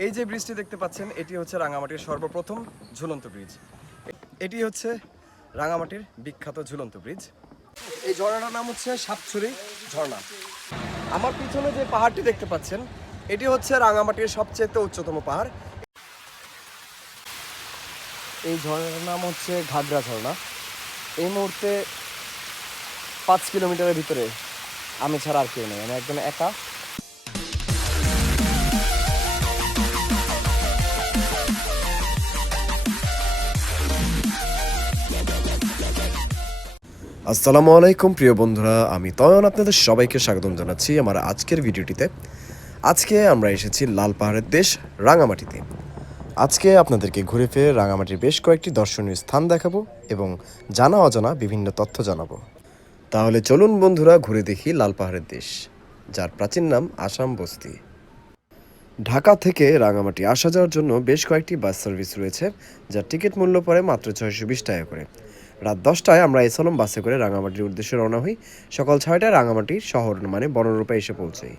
এই যে ব্রিজটি দেখতে পাচ্ছেন, এটি হচ্ছে রাঙামাটির সর্বপ্রথম ঝুলন্ত ব্রিজ। এটি হচ্ছে রাঙামাটির বিখ্যাত ঝুলন্ত ব্রিজ। এই ঝর্ণাটার নাম হচ্ছে সাতছড়ি ঝর্ণা। আমার পিছনে যে পাহাড়টি দেখতে পাচ্ছেন, এটি হচ্ছে রাঙামাটির সবচেয়ে উচ্চতম পাহাড়। এই ঝর্ণাটার নাম হচ্ছে ঘাগরা ঝর্ণা। এই মুহূর্তে পাঁচ কিলোমিটারের ভিতরে আমি ছাড়া আর কেউ নেই, আমি একদম একা। আসসালামু আলাইকুম, প্রিয় বন্ধুরা। আমি তয়ন, আপনাদের সবাইকে স্বাগতম জানাচ্ছি আমার আজকের ভিডিওটিতে। আজকে আমরা এসেছি লাল পাহাড়ের দেশ রাঙামাটিতে। আজকে আপনাদেরকে ঘুরে ফিরে রাঙামাটির বেশ কয়েকটি দর্শনীয় স্থান দেখাবো এবং জানা অজানা বিভিন্ন তথ্য জানাব। তাহলে চলুন বন্ধুরা, ঘুরে দেখি লাল পাহাড়ের দেশ, যার প্রাচীন নাম আসাম বস্তি। ঢাকা থেকে রাঙামাটি আসা যাওয়ার জন্য বেশ কয়েকটি বাস সার্ভিস রয়েছে, যার টিকিট মূল্য পড়ে মাত্র ছয়শো বিশ টাকা করে। রাত দশটায় আমরা এসলম বাসে করে রাঙামাটির উদ্দেশ্যে রওনা হই। সকাল ছয়টায় রাঙামাটি শহর মানে বনরূপে এসে পৌঁছাই।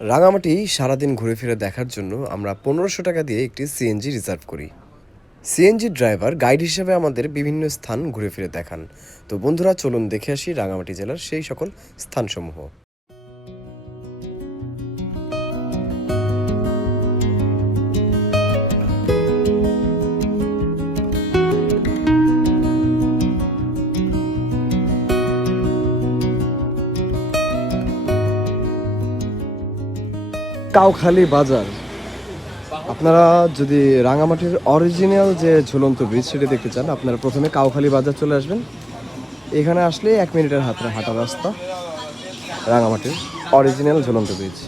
রাঙামাটি সারাদিন ঘুরে ফিরে দেখার জন্য আমরা পনেরোশো টাকা দিয়ে একটি সিএনজি রিজার্ভ করি। সিএনজি ড্রাইভার গাইড হিসেবে আমাদের বিভিন্ন স্থান ঘুরে ফিরে দেখান। তো বন্ধুরা, চলুন দেখে আসি রাঙামাটি জেলার সেই সকল স্থানসমূহ। কাউখালী বাজার। আপনারা যদি রাঙামাটির অরিজিনাল যে ঝুলন্ত ব্রিজ সেটি দেখতে চান, আপনারা প্রথমে কাউখালি বাজার চলে আসবেন। এখানে আসলে এক মিনিটের হাতে হাঁটা রাস্তা রাঙামাটির অরিজিনাল ঝুলন্ত ব্রিজ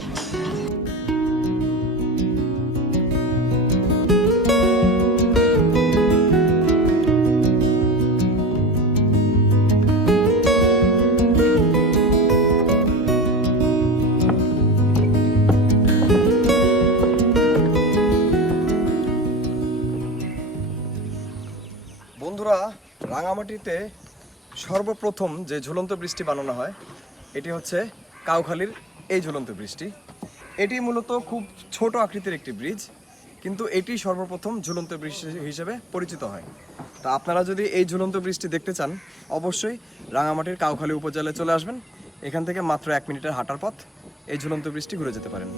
রাঙামাটিতে সর্বপ্রথম যে ঝুলন্ত বৃষ্টি বানানো হয়, এটি হচ্ছে কাউখালীর এই ঝুলন্ত বৃষ্টি। এটি মূলত খুব ছোট আকৃতির একটি ব্রিজ, কিন্তু এটি সর্বপ্রথম ঝুলন্ত বৃষ্টি হিসেবে পরিচিত হয়। তা আপনারা যদি এই ঝুলন্ত বৃষ্টি দেখতে চান, অবশ্যই রাঙামাটির কাউখালী উপজেলায় চলে আসবেন। এখান থেকে মাত্র এক মিনিটের হাঁটার পথ, এই ঝুলন্ত বৃষ্টি ঘুরে যেতে পারেন।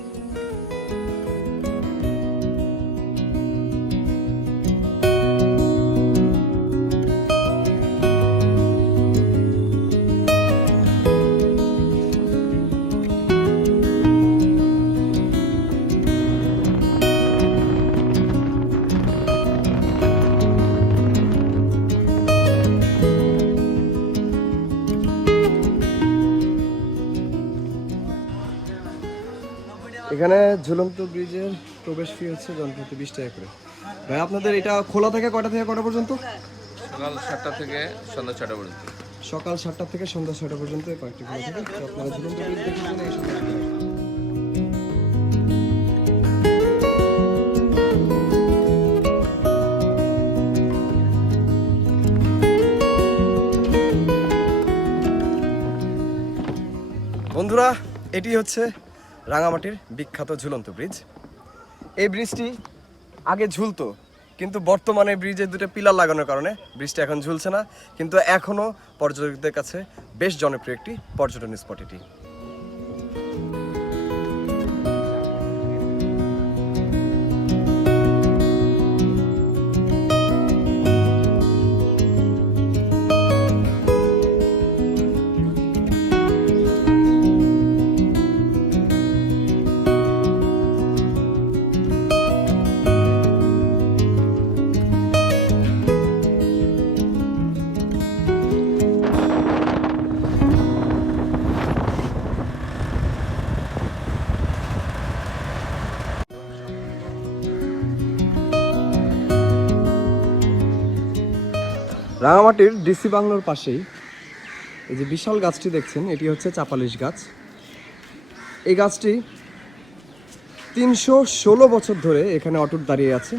এখানে ঝুলন্ত ব্রিজের প্রবেশ ফি হচ্ছে জনপ্রতি বিশ টাকা করে। ভাই আপনাদের এটা খোলা থাকে কটা থেকে কটা পর্যন্ত? সকাল সাতটা থেকে সন্ধ্যা ছটা পর্যন্ত। সকাল সাতটা থেকে সন্ধ্যা ছটা পর্যন্ত পার্কটি খোলা থাকে। আপনারা ঝুলন্ত ব্রিজ। বন্ধুরা এটি হচ্ছে রাঙামাটির বিখ্যাত ঝুলন্ত ব্রিজ। এই ব্রিজটি আগে ঝুলতো, কিন্তু বর্তমানে ব্রিজে দুটো পিলার লাগানোর কারণে ব্রিজটি এখন ঝুলছে না, কিন্তু এখনও পর্যটকদের কাছে বেশ জনপ্রিয় একটি পর্যটন স্পট এটি। রাঙামাটির ডিসি বাংলোর পাশেই এই যে বিশাল গাছটি দেখছেন, এটি হচ্ছে চাপালিশ গাছ। এই গাছটি তিনশো ষোলো বছর ধরে এখানে অটুট দাঁড়িয়ে আছে।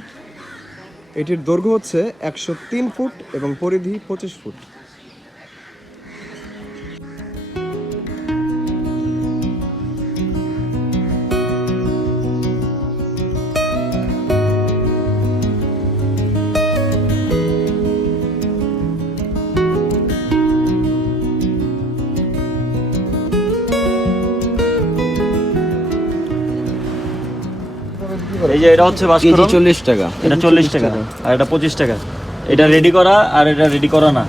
এটির দৈর্ঘ্য হচ্ছে একশো তিন ফুট এবং পরিধি পঁচিশ ফুট। এই যে এটা হচ্ছে ভাস্কর চল্লিশ টাকা। এটা চল্লিশ টাকা। আর এটা পঁচিশ টাকা। এটা রেডি করা আর এটা রেডি করা না।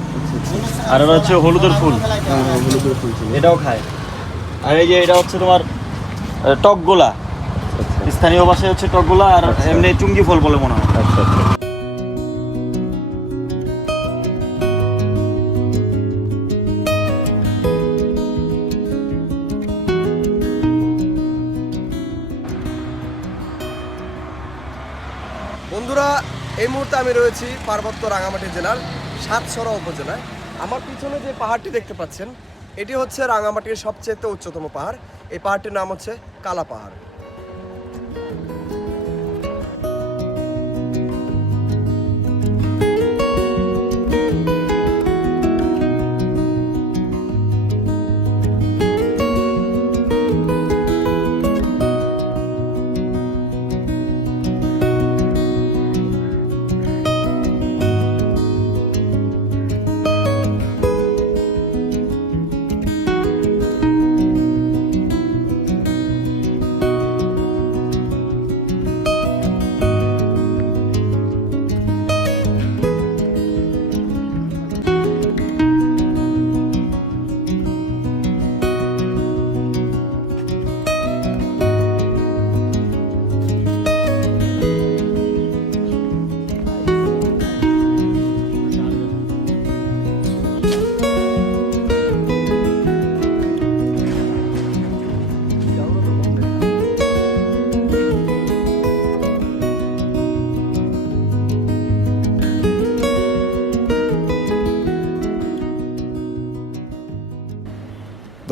আর এটা হচ্ছে হলুদের ফুল। এটাও খায়। আর এই যে এটা হচ্ছে তোমার টকগোলা। স্থানীয় ভাষায় হচ্ছে টকগোলা আর এমনি চুঙ্গি ফল বলে মনে হয়। মুহূর্তে আমি রয়েছি পার্বত্য রাঙামাটি জেলার সাতসরা উপজেলায়। আমার পিছনে যে পাহাড়টি দেখতে পাচ্ছেন, এটি হচ্ছে রাঙামাটির সবচেয়ে উচ্চতম পাহাড়। এই পাহাড়টির নাম হচ্ছে কালা পাহাড়।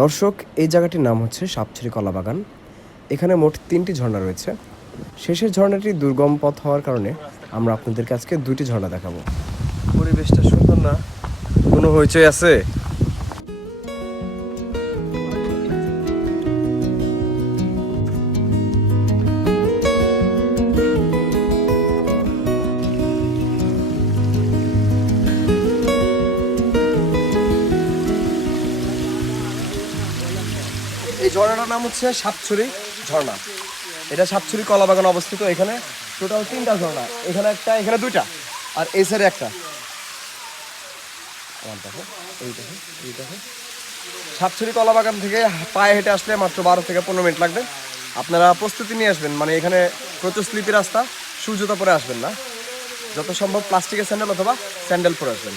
দর্শক, এই জায়গাটির নাম হচ্ছে সাপছিড়ি কলা বাগান এখানে মোট তিনটি ঝর্ণা রয়েছে। শেষের ঝর্ণাটি দুর্গম পথ হওয়ার কারণে আমরা আপনাদেরকে আজকে দুটি ঝর্ণা দেখাবো। পরিবেশটা সুন্দর না? কোনো হইচই আছে? এই ঝর্ণাটার নাম হচ্ছে সাতছড়ি ঝর্ণা। এটা সাতছড়ি কলা বাগান অবস্থিত এখানে। টোটাল তিনটা ঝর্ণা। এখানে একটা, এখানে দুইটা। আর এই সাইডে একটা। সাতছড়ি কলা বাগান থেকে পায়ে হেঁটে আসলে মাত্র বারো থেকে পনেরো মিনিট লাগবে। আপনারা প্রস্তুতি নিয়ে আসবেন। মানে এখানে প্রচুর রাস্তা, সূর্যতা পরে আসবেন না। যত সম্ভব প্লাস্টিকের স্যান্ডেল অথবা স্যান্ডেল পরে আসবেন।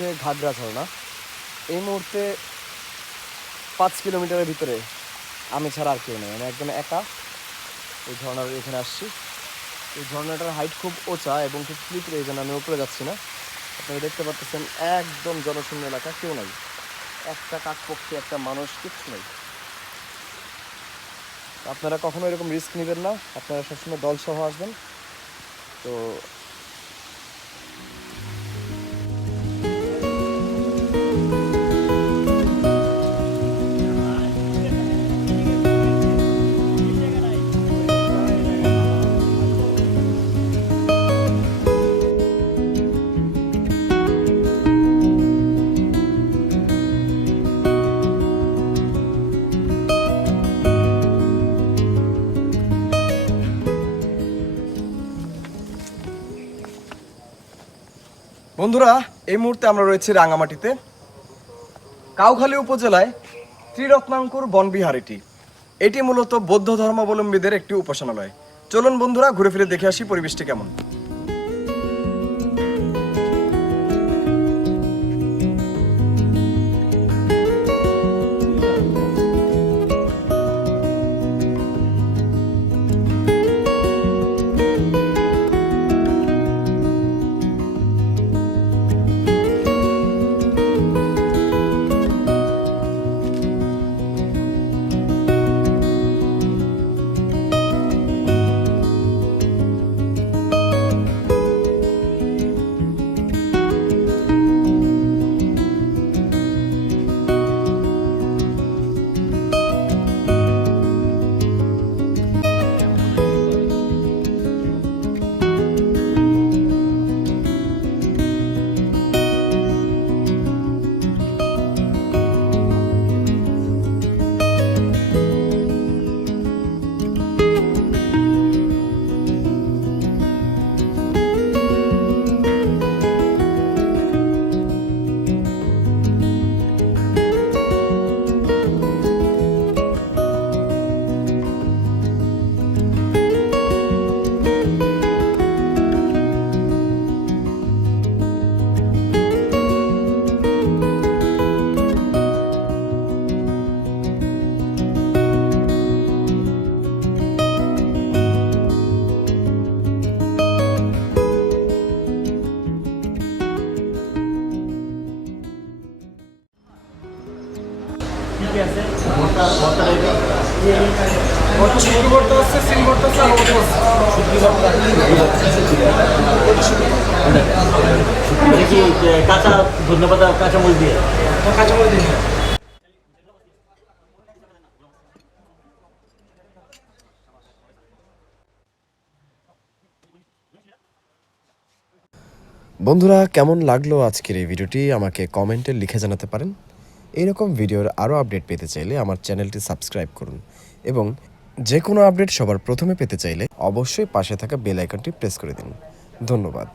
হচ্ছে ঘাগরা ঝর্ণা। এই মুহূর্তে পাঁচ কিলোমিটারের ভিতরে আমি ছাড়া আর কেউ নেই। আমি একদম একা এই ঝর্ণার এখানে আসছি। এই ঝর্ণাটার হাইট খুব ওচা এবং খুব স্লিপ এই আমি উপরে যাচ্ছি না। আপনারা দেখতে পাচ্ছেন একদম জনশূন্য এলাকা, কেউ নাই। একটা কাক পক্ষে একটা মানুষ, কিচ্ছু নেই। আপনারা কখনো এরকম রিস্ক নেবেন না। আপনারা সবসময় দল সহ আসবেন। তো বন্ধুরা, এই মুহূর্তে আমরা রয়েছি রাঙামাটিতে, কাউখালী উপজেলায় ত্রিরত্নাঙ্কুর বনবিহার এটি এটি মূলত বৌদ্ধ ধর্মাবলম্বীদের একটি উপাসনালয়। চলুন বন্ধুরা, ঘুরে ফিরে দেখে আসি পরিবেশটি কেমন। এটা কি এ, কাঁচা ধন্যবাদ কাঁচা মরিচ দিয়ে। বন্ধুরা কেমন লাগল আজকের এই ভিডিওটি? আমাকে কমেন্টে লিখে জানাতে পারেন। এইরকম ভিডিওর আরও আপডেট পেতে চাইলে আমার চ্যানেলটি সাবস্ক্রাইব করুন এবং যে কোনো আপডেট সবার প্রথমে পেতে চাইলে অবশ্যই পাশে থাকা বেল আইকনটি প্রেস করে দিন। ধন্যবাদ।